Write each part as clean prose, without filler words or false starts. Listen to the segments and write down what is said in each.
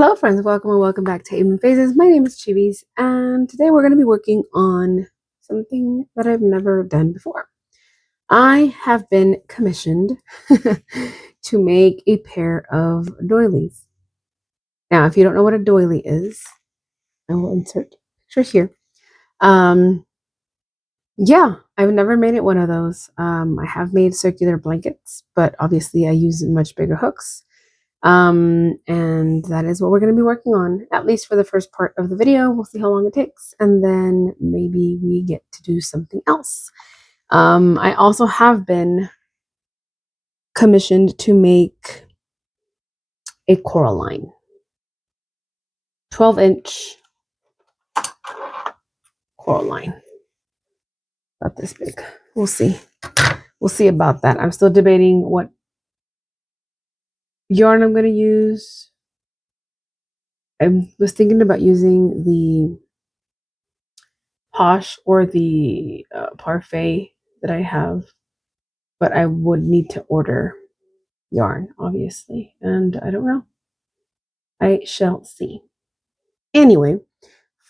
Hello friends, welcome and welcome back to Even Phases. My name is Chivis and today we're going to be working on something that I've never done before. I have been commissioned to make a pair of doilies. Now, if you don't know what a doily is, I will insert a picture here. Yeah, I've never made it one of those. I have made circular blankets, but obviously I use much bigger hooks. And that is what we're going to be working on, at least for the first part of the video. We'll see how long it takes, and then maybe we get to do something else. I also have been commissioned to make a coral line, 12-inch coral line, about this big. We'll see. We'll see about that. I'm still debating what yarn I'm going to use. I was thinking about using the Posh or the Parfait that I have, but I would need to order yarn, obviously, and I don't know. I shall see. Anyway,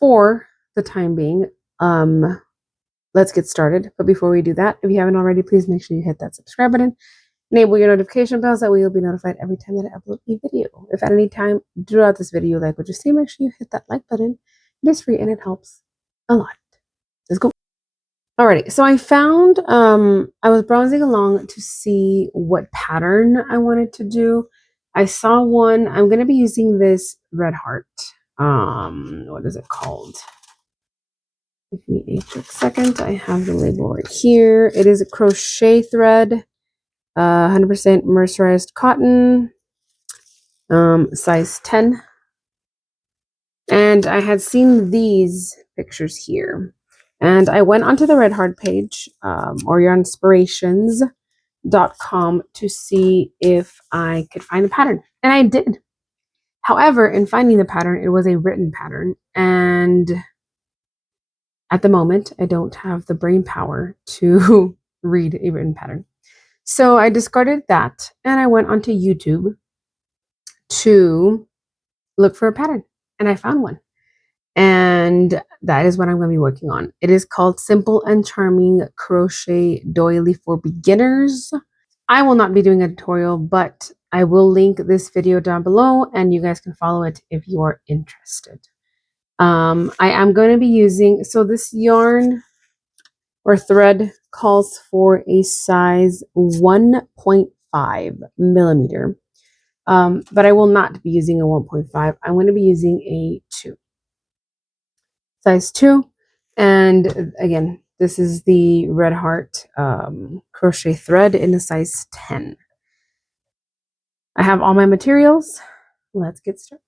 for the time being, let's get started. But before we do that, if you haven't already, please make sure you hit that subscribe button. Enable your notification bells, that way you'll be notified every time that I upload a video. If at any time throughout this video you like what you see, make sure you hit that like button. It is free and it helps a lot. Let's go. Alrighty, so I found, I was browsing along to see what pattern I wanted to do. I saw one. I'm going to be using this red heart. What is it called? Give me a quick second. I have the label right here. It is a crochet thread, 100% mercerized cotton, size 10. And I had seen these pictures here. And I went onto the red heart page, or yournspirations.com, to see if I could find the pattern. And I did. However, in finding the pattern, it was a written pattern. And at the moment, I don't have the brain power to read a written pattern. So I discarded that and I went onto YouTube to look for a pattern. And I found one. And that is what I'm going to be working on. It is called Simple and Charming Crochet Doily for Beginners. I will not be doing a tutorial, but I will link this video down below and you guys can follow it if you are interested. I am going to be using, so this yarn or thread calls for a size 1.5 millimeter. But I will not be using a 1.5. I'm going to be using a 2. Size 2. And again, this is the red heart crochet thread in a size 10. I have all my materials. Let's get started.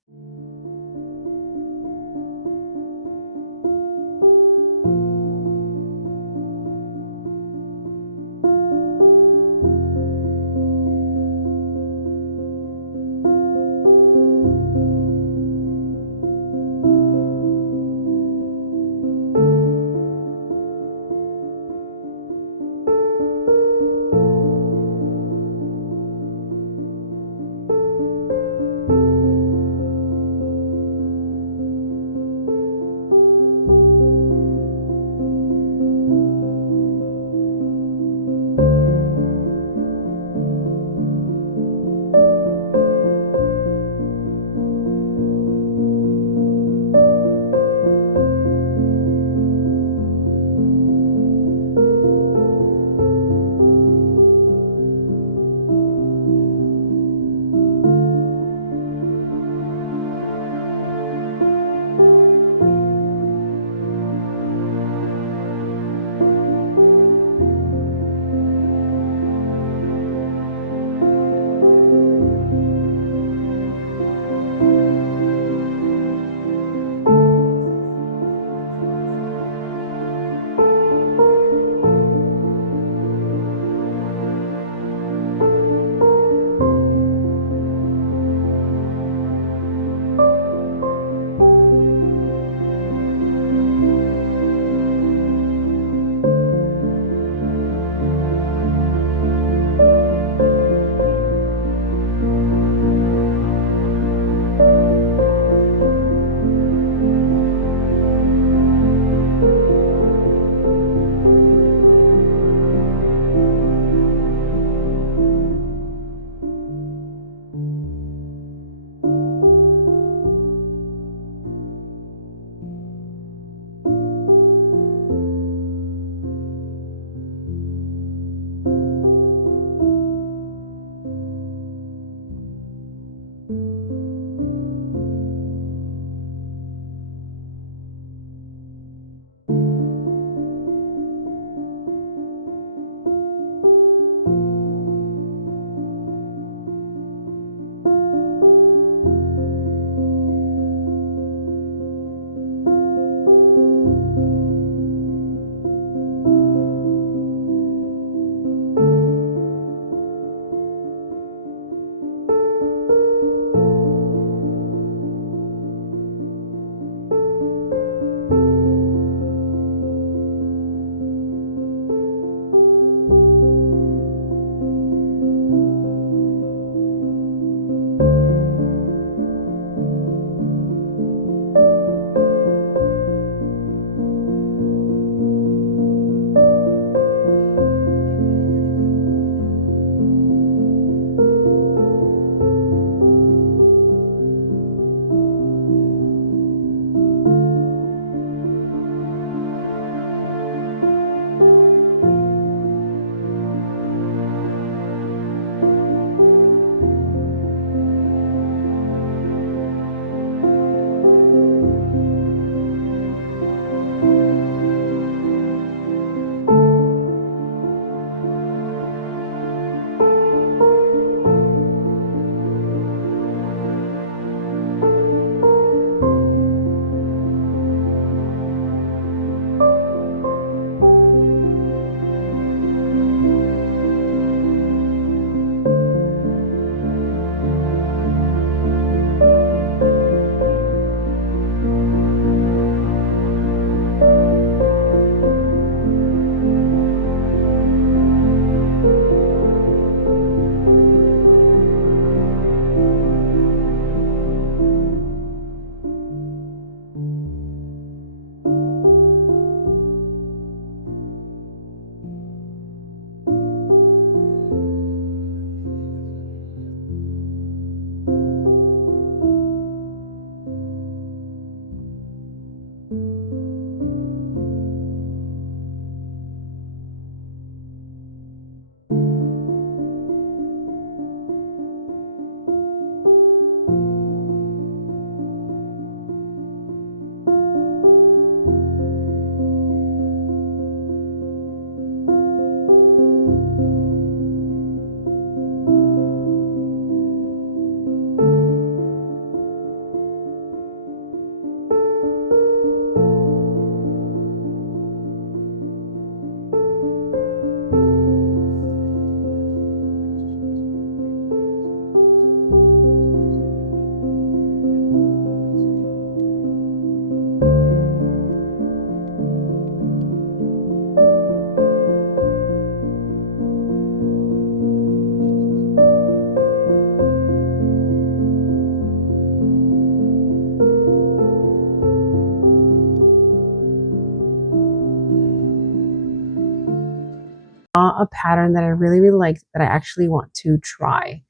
saw a pattern that I really, really liked that I actually want to try.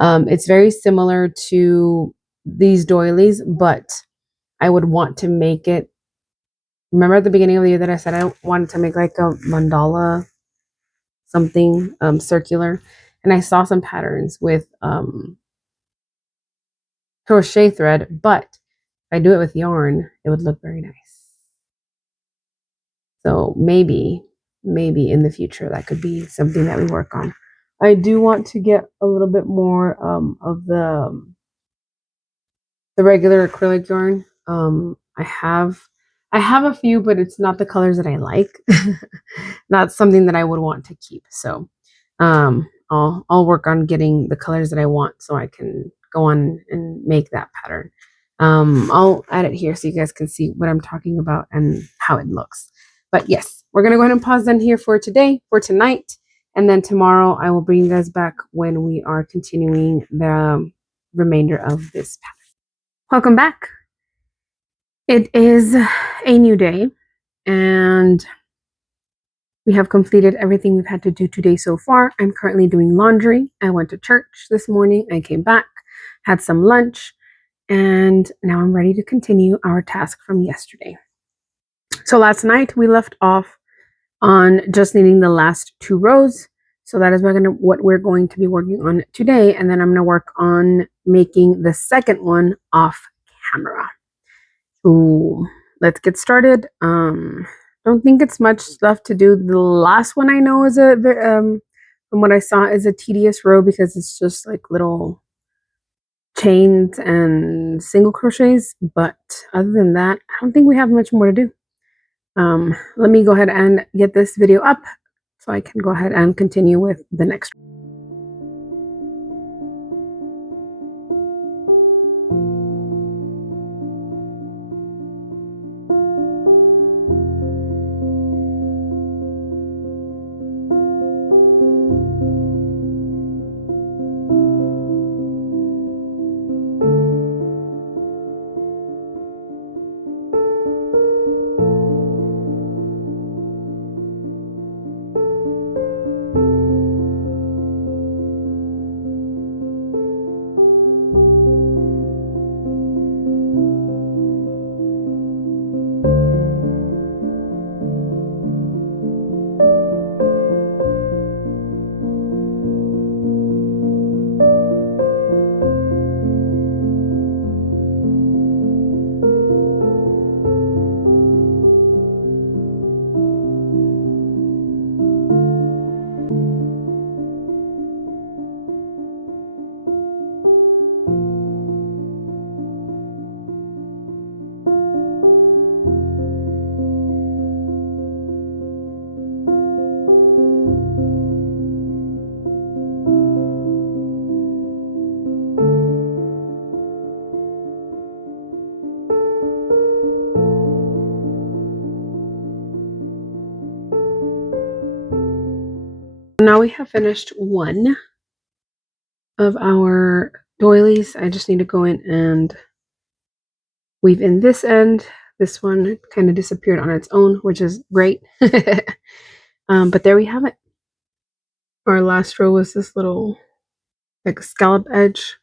It's very similar to these doilies, but I would want to make it. Remember at the beginning of the year that I said I wanted to make like a mandala something circular, and I saw some patterns with crochet thread, but if I do it with yarn, it would look very nice. So maybe in the future that could be something that we work on. I do want to get a little bit more of the regular acrylic yarn. I have a few, but it's not the colors that I like. Not something that I would want to keep. So I'll work on getting the colors that I want so I can go on and make that pattern. I'll add it here so you guys can see what I'm talking about and how it looks. But yes, we're gonna go ahead and pause then here for today, for tonight, and then tomorrow I will bring you guys back when we are continuing the remainder of this pattern. Welcome back. It is a new day, and we have completed everything we've had to do today so far. I'm currently doing laundry. I went to church this morning. I came back, had some lunch, and now I'm ready to continue our task from yesterday. So last night we left off on just needing the last 2 rows. So that is what we're going to be working on today. And then I'm going to work on making the second one off camera. So let's get started. Don't think it's much left to do. The last one I know is from what I saw is a tedious row because it's just like little chains and single crochets. But other than that, I don't think we have much more to do. Let me go ahead and get this video up so I can go ahead and continue with the next one. Now we have finished one of our doilies. I just need to go in and weave in this end. This one kind of disappeared on its own, which is great. But there we have it. Our last row was this little like scallop edge.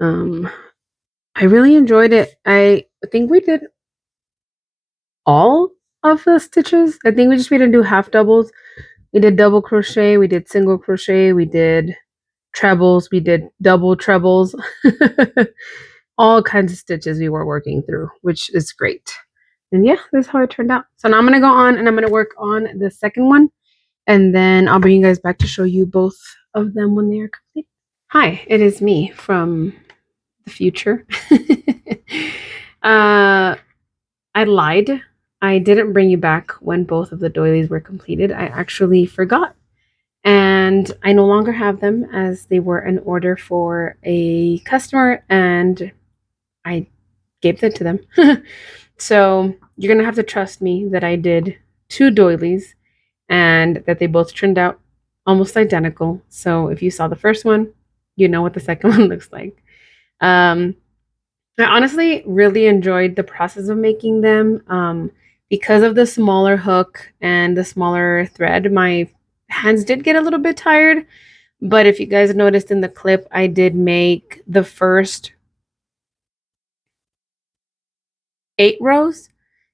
I really enjoyed it. I think we did all of the stitches. I think we just didn't do half doubles. We did double crochet, we did single crochet, we did trebles, we did double trebles. All kinds of stitches we were working through, which is great. And yeah, this is how it turned out. So now I'm going to go on and I'm going to work on the second one. And then I'll bring you guys back to show you both of them when they are complete. Hi, it is me from the future. I lied. I didn't bring you back when both of the doilies were completed. I actually forgot. And I no longer have them as they were an order for a customer and I gave them to them. So you're going to have to trust me that I did 2 doilies and that they both turned out almost identical. So if you saw the first one, you know what the second one looks like. I honestly really enjoyed the process of making them. Because of the smaller hook and the smaller thread, my hands did get a little bit tired, but if you guys noticed in the clip, I did make the first 8 rows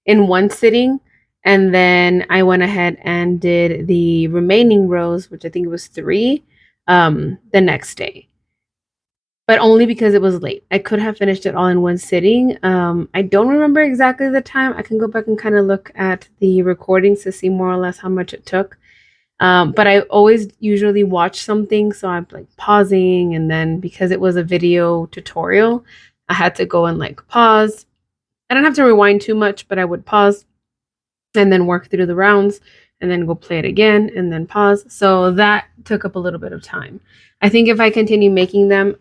in one sitting, and then I went ahead and did the remaining rows, which I think it was 3, the next day. But only because it was late. I could have finished it all in one sitting. I don't remember exactly the time. I can go back and kind of look at the recordings to see more or less how much it took. But I always usually watch something, so I'm like pausing, and then because it was a video tutorial, I had to go and like pause. I don't have to rewind too much, but I would pause and then work through the rounds and then go play it again and then pause. So that took up a little bit of time. I think if I continue making them,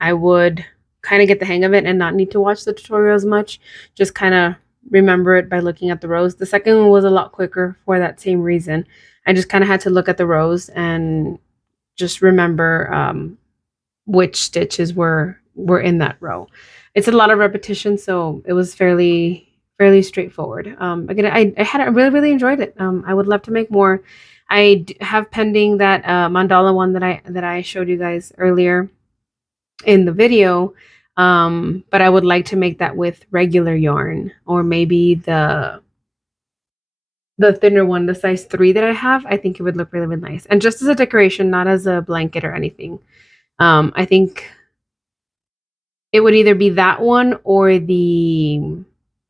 I would kind of get the hang of it and not need to watch the tutorial as much. Just kind of remember it by looking at the rows. The second one was a lot quicker for that same reason. I just kind of had to look at the rows and just remember which stitches were in that row. It's a lot of repetition, so it was fairly straightforward. Again, I really enjoyed it. I would love to make more. I have pending that mandala one that I showed you guys earlier in the video, but I would like to make that with regular yarn, or maybe the thinner one, the size 3 that I have. I think it would look really nice, and just as a decoration, not as a blanket or anything. I think it would either be that one or the,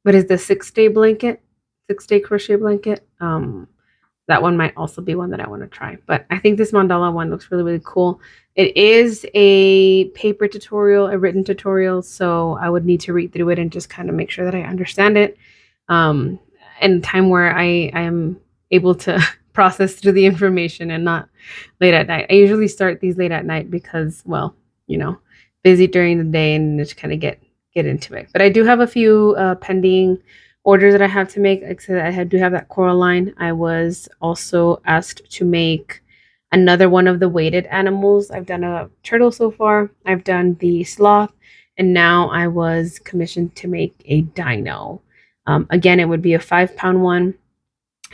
what is the 6-day blanket, 6-day crochet blanket. That one might also be one that I want to try, but I think this mandala one looks really cool. It is a paper tutorial, a written tutorial, so I would need to read through it and just kind of make sure that I understand it. In a time where I am able to process through the information and not late at night. I usually start these late at night because, well, you know, busy during the day and just kind of get into it. But I do have a few pending orders that I have to make. Like I said, I do have that coral line. I was also asked to make another one of the weighted animals. I've done a turtle so far. I've done the sloth, and now I was commissioned to make a dino. Again, it would be a 5-pound one,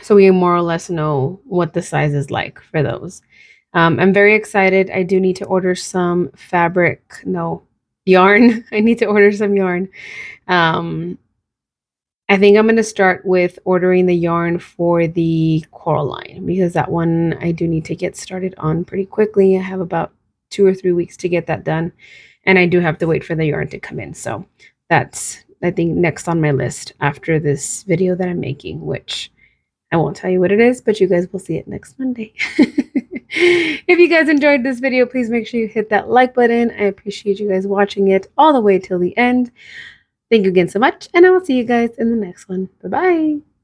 so we more or less know what the size is like for those. I'm very excited. I do need to order some yarn. I need to order some yarn. I think I'm going to start with ordering the yarn for the coral line, because that one I do need to get started on pretty quickly. I have about 2 or 3 weeks to get that done, and I do have to wait for the yarn to come in. So that's, I think, next on my list after this video that I'm making, which I won't tell you what it is, but you guys will see it next Monday. If you guys enjoyed this video, please make sure you hit that like button. I appreciate you guys watching it all the way till the end. Thank you again so much, and I will see you guys in the next one. Bye-bye.